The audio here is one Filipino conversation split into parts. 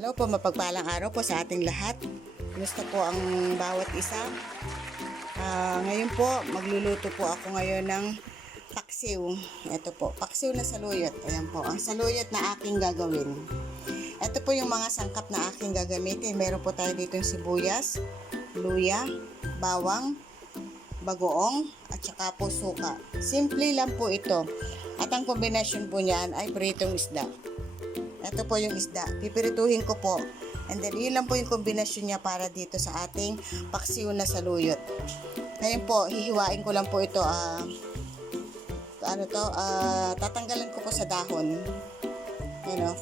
Hello po, mapagpalang araw po sa ating lahat. Kumusta po ang bawat isa? Ngayon po, magluluto po ako ngayon ng paksiw. Ito po, paksiw na saluyot. Ayan po, ang saluyot na aking gagawin. Ito po yung mga sangkap na aking gagamitin. Meron po tayo dito yung sibuyas, luya, bawang, bagoong, at saka po suka. Simple lang po ito. At ang kombinasyon po niyan ay pritong isda. Ito po yung isda. Pipirituhin ko po. And then, yun lang po yung kombinasyon niya para dito sa ating paksiw na saluyot. Ngayon po, hihiwain ko lang po ito. Tatanggalan ko po sa dahon.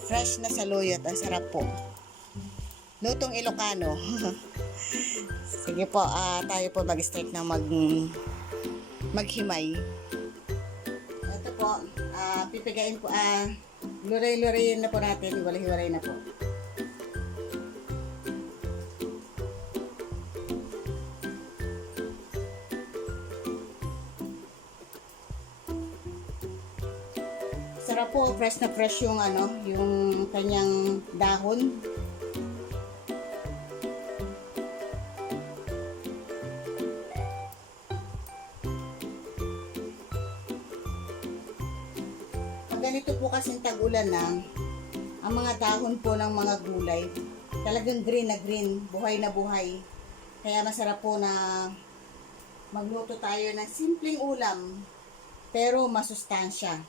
Fresh na saluyot. Ang sarap po. Lutong Ilocano. Sige po, tayo po mag-start na maghimay. Ito po, pipigain po, luray-lurayin na po natin, hiwalay-hiwalay na po. Sarap po, fresh na fresh yung yung kanyang dahon. Ganito po kasing tag-ulan na, ang mga dahon po ng mga gulay, talagang green na green, buhay na buhay. Kaya masarap po na magluto tayo ng simpleng ulam, pero masustansya.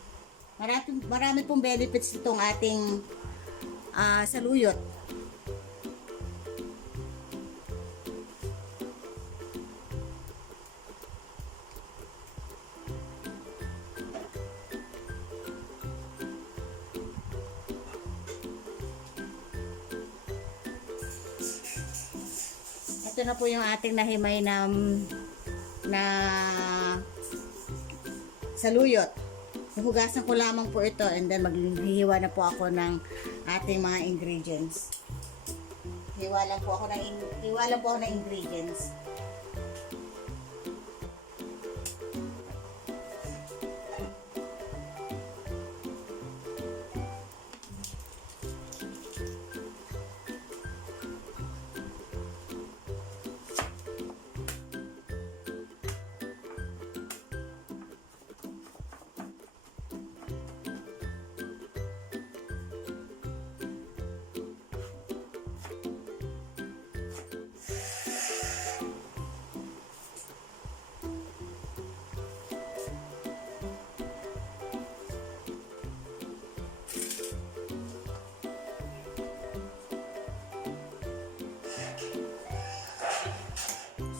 Marami pong benefits itong ating saluyot. Ito na po yung ating nahimay na saluyot. Hugasan ko lamang po ito and then maghihiwa na po ako ng ating mga ingredients. Hiwa lang po ako ng ingredients.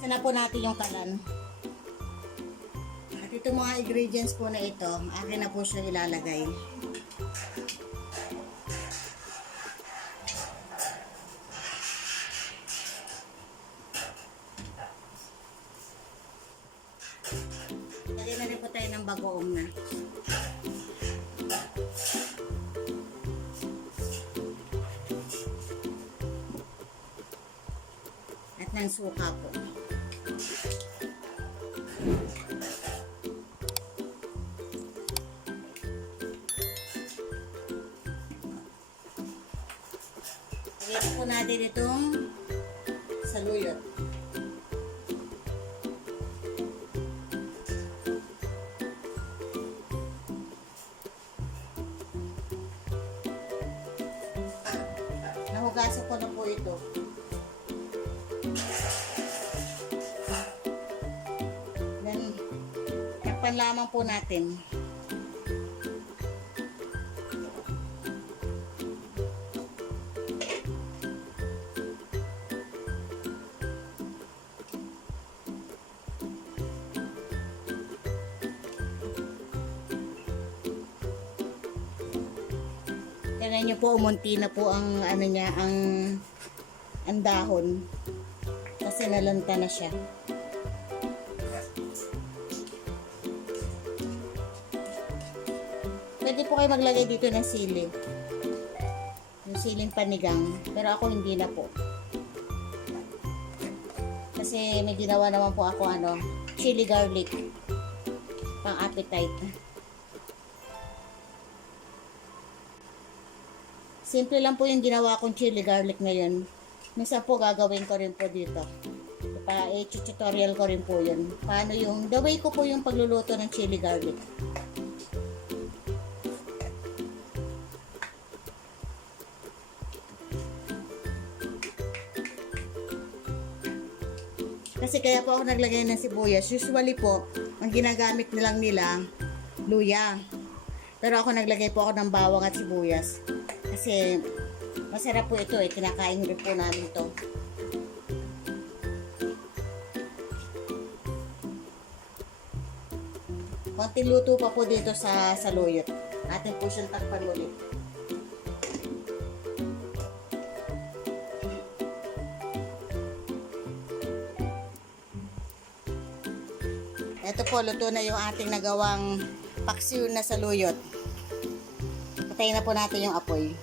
Na po natin yung kalan. At itong mga ingredients po na ito, akin na po siya ilalagay. Lagyan na rin po tayo ng bagoong na. At ng suka po. Lagyan po natin itong saluyot. Nahugasan ko na po ito. Then, takpan lamang po natin. Tingnan nyo po, umunti na po ang ang dahon. Kasi nalanta na siya. Pwede po kayo maglagay dito ng sili. Yung siling panigang. Pero ako hindi na po. Kasi may ginawa naman po ako chili garlic. Pang appetite. Simple lang po yung ginawa kong chili garlic ngayon. Minsan po gagawin ko rin po dito. Tutorial ko rin po yun. Paano yung, the way ko po yung pagluluto ng chili garlic. Kasi kaya po ako naglagay ng sibuyas. Usually po, ang ginagamit nilang nila, luya. Pero ako naglagay po ako ng bawang at sibuyas. Kasi masarap po ito eh. Kinakain rin po namin ito. Konting luto pa po dito sa saluyot. Atin po siyang takpan ulit. Ito po, luto na yung ating nagawang paksiw na saluyot. Patayin na po natin yung apoy.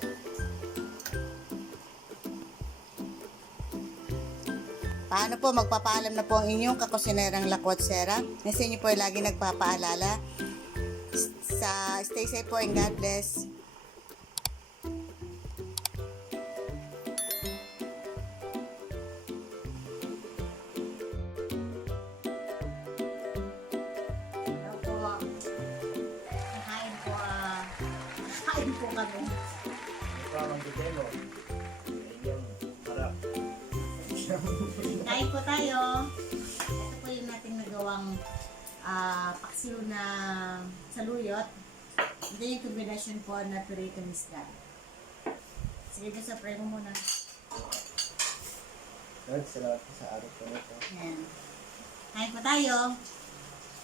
Paano po, magpapaalam na po ang inyong kakusinerang Lakwatsera. Nasa inyo po ay lagi nagpapaalala. Stay safe po and God bless. Kain po kami. Parang butelo. Ayun, harap. Kain po tayo. Ito po yung nating nagawang paksiw na saluyot. Ito yung kombinasyon po na purito isda. Sige po, sa pray mo muna. Lord, salamat po sa araw po nito. Ayan. Kain po tayo.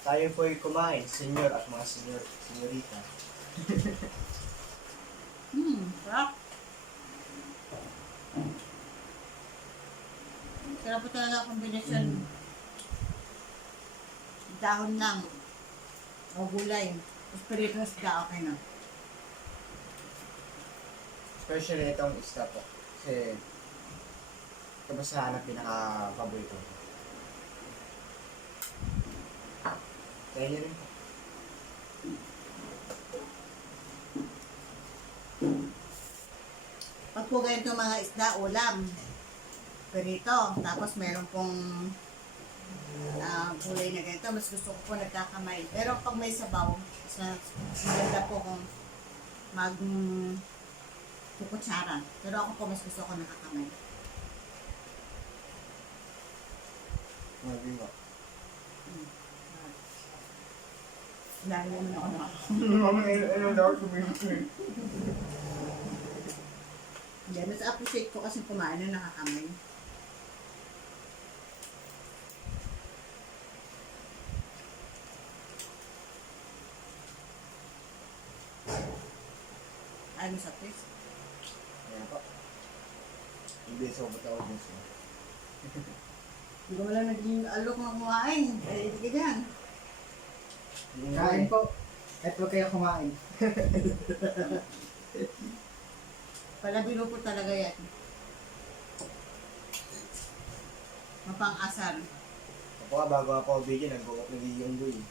Tayo po ay kumain, senyor at mga senyorita. Sarap. Sarap po talaga kombinasyon. Dahon lang. O gulay. Espiritu isda, okay na. Especially itong isda po. Kasi ito ba sa hanap pinaka-paborito ko. Kaya nyo rin po. Pag po ganito mga isda, ulam. Perito. Tapos meron pong gulay na ganito. Mas gusto ko po nagkakamay. Pero pag may sabaw, maganda po kung kukutsara. Pero ako po mas gusto ko nakakamay. Mabi mo. Lalo naman ako na. Ano daw kumingin? Hindi, mas appreciate ko kasi kumain na nakakamay. Ano sa place? Ayan po. Hindi sa butaw din siya. Hindi ko malang naging alok na kumain. Ay, hindi ka dyan. Kain po. At huwag kayo kumain. Palabiro po talaga yan. Mapang-asar. Ako nga bago ako bigyan, nag-iyung buhay.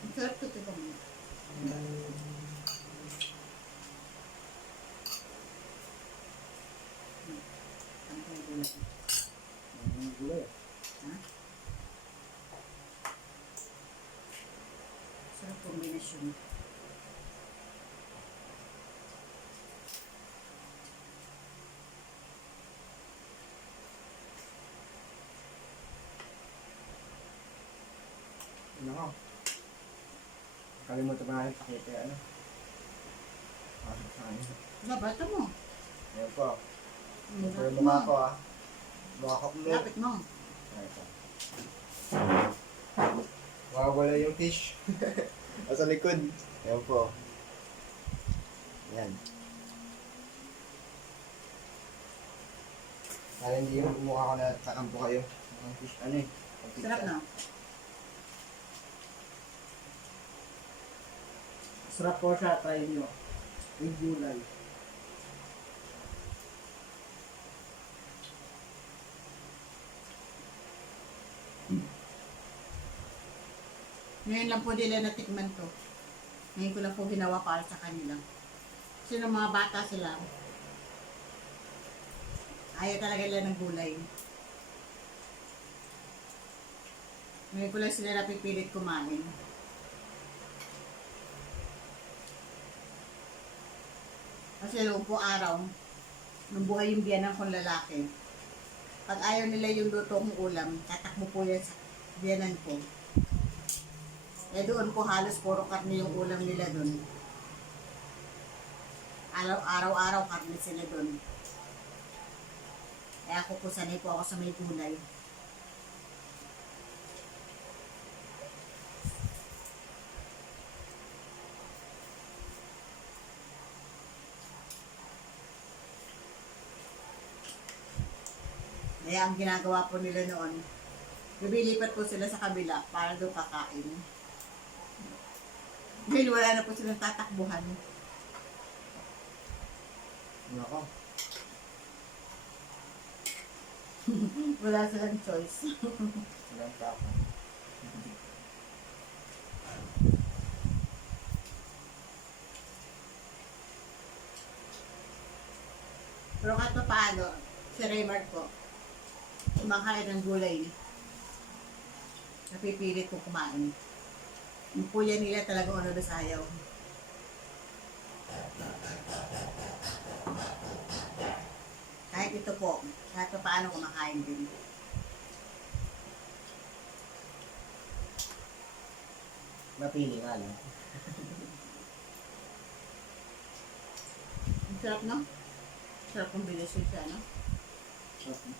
Ang sarap ito ito mo. Ang gulay. Ang gulay. Ha? Sarap kombinasyon. Ano ko? Kalimutan pa natin pakita ano. Pasok sa akin. Labata mo. Ayan po. Pero Lapit mukha mo. ko ah. Mukha ko mo. Lapit mo. Ayan po. Makawala yung fish. Nasa likod. Ayan po. Ayan. Kaya hindi yung mukha ko na takampo kayo. Ang fish ano eh. Ang pizza. Sarap na. Sarap po siya, try nyo. Yung gulay. Ngayon lang po nila natikman to. Ngayon ko lang po ginawa para sa kanila. Kasi nung mga bata sila, ayaw talaga nila ng gulay. Ngayon ko lang sila napipilit kumain. Kasi noong po araw, nung buhay yung biyanan kong lalaki, pag ayaw nila yung luto kong ulam, tatakbo po yan sa biyanan ko. Eh doon po halos puro karne yung ulam nila doon. Araw-araw karne sila doon. Eh ako po sanay po ako sa may gulay. Kaya ang ginagawa po nila noon, lumilipat po sila sa kabila para doon kakain. Dahil wala na po silang tatakbuhan. Nako. Wala silang choice. Walang tako. Pero kahit pa paano, si Raymart po, kumakain ng gulay. Napipilit ko kumain. Yung puya nila talagang ano na sayaw. Kahit ito po, kahit pa paano kumakain din. Mapili nga lang. Ang sarap, no? Sarap kombinasyon siya, no? Okay.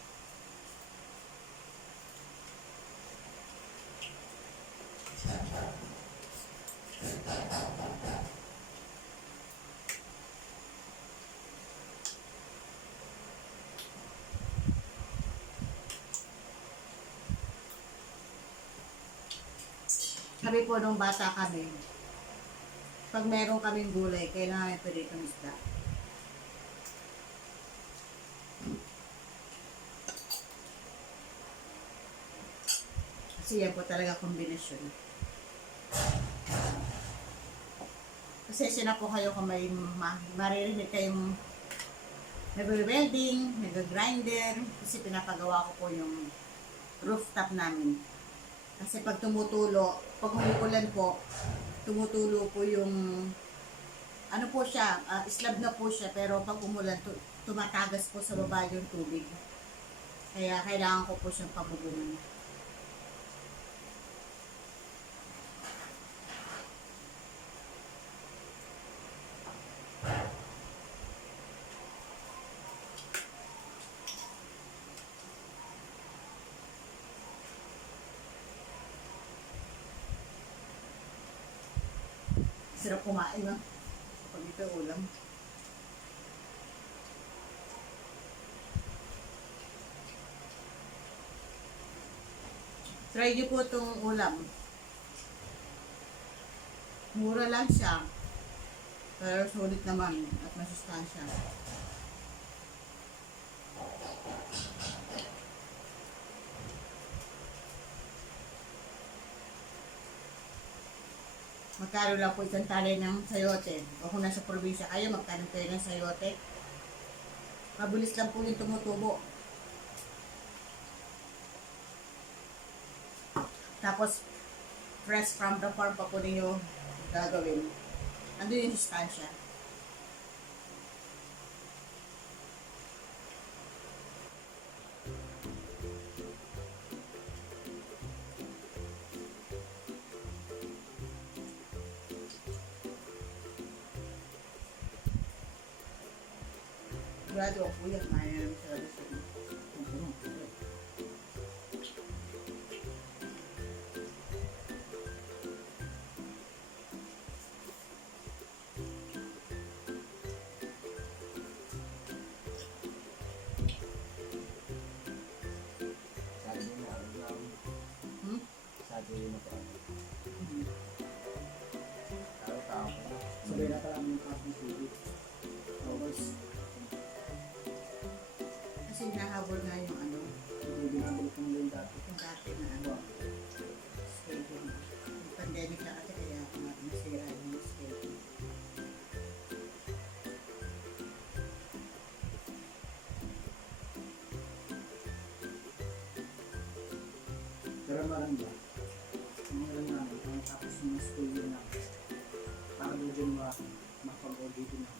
Sabi po nung bata kami, pag meron kaming gulay, kailangan namin piritong isda. Kasi yan po talaga kombinasyon. Pasensya na po kayo kung may maririnig kayong nagwe-welding, nag-grinder, kasi pinapagawa ko po yung rooftop namin. Kasi pag tumutulo, pag umuulan po, tumutulo po yung, ano po siya, slab na po siya, pero pag umulan, tumatagas po sa baba yung tubig. Kaya kailangan ko po siyang pabubungan. Sarap kumain, no? Pag ito ulam. Try niyo po itong ulam. Mura lang siya. Pero sulit naman at masustansya. Magkano lang po isang talay ng sayote. O kung nasa probinsya kayo, magkano kayo ng sayote. Mabilis lang po yung tumutubo. Tapos, fresh from the farm pa po ninyo gagawin. Ando yung sustansya. Sigurado ako yan, kaya namin sa lusog. Sabi niya na alam. Sabi niya na pa. Tao ko na. Sabay na pala yung coffee city. Tapos, Kasi nahabol nga yung ano, hindi binabalik ko yung dati. yung dati na ano, schedule. Yung pandemic barangay. Ang meron namin, ang tapos ng studio na para doon dyan makapag-audit na.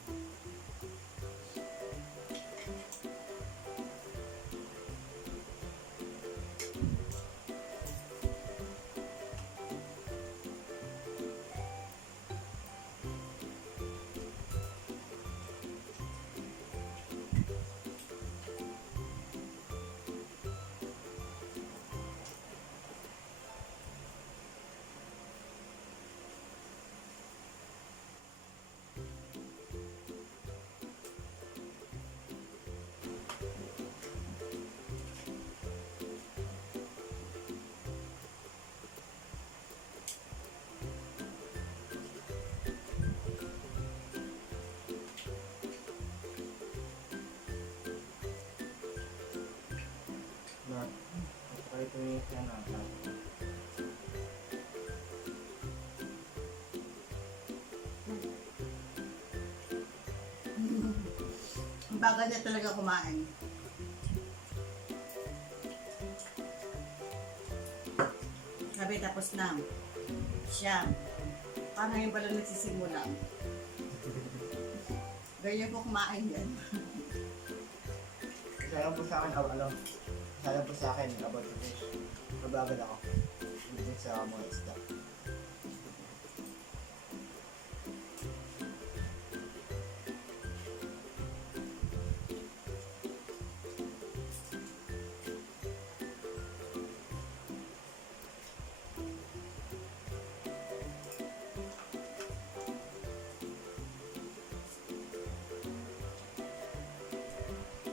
Na, try to make yan na. Ang bagal niya talaga kumain. Sabi tapos na. Siya. Paano yung pala nagsisimula? Ganyan po kumain yan. Sayang po sa akin, sayang po sa akin about the fish. Mabagal ako. Hindi sa mga isda.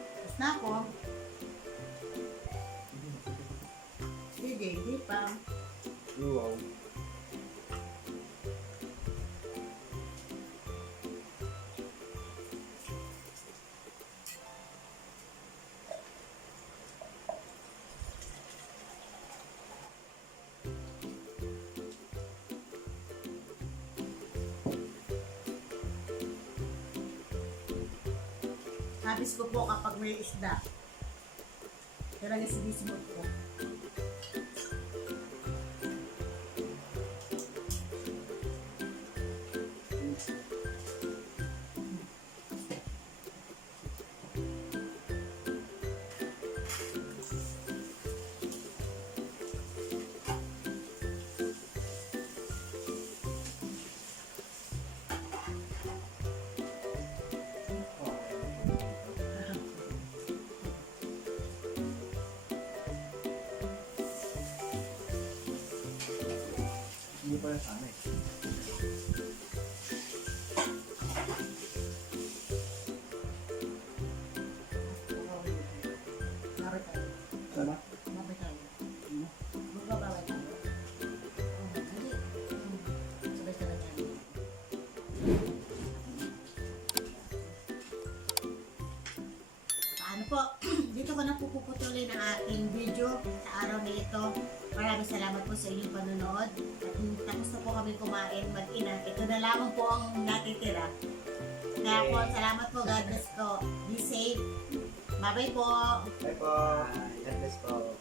Tapos na ako. Hindi pa. Wow. Habis ko po kapag may isda. Talaga sinisimot ko. Hindi pa na sana eh. Naroon tayo. Sama? Mabay tayo. Magbabawal tayo. Hindi. Sabay-sabay tayo. Paano po? Dito ko na pupuputulin ang ating video sa araw na ito. Maraming salamat po sa inyong panonood. At tapos na po kami kumain mag-ina. Ito na lamang po ang natitira. Kaya po, salamat po. God bless po. Be safe. Bye-bye po. Bye po. God bless po.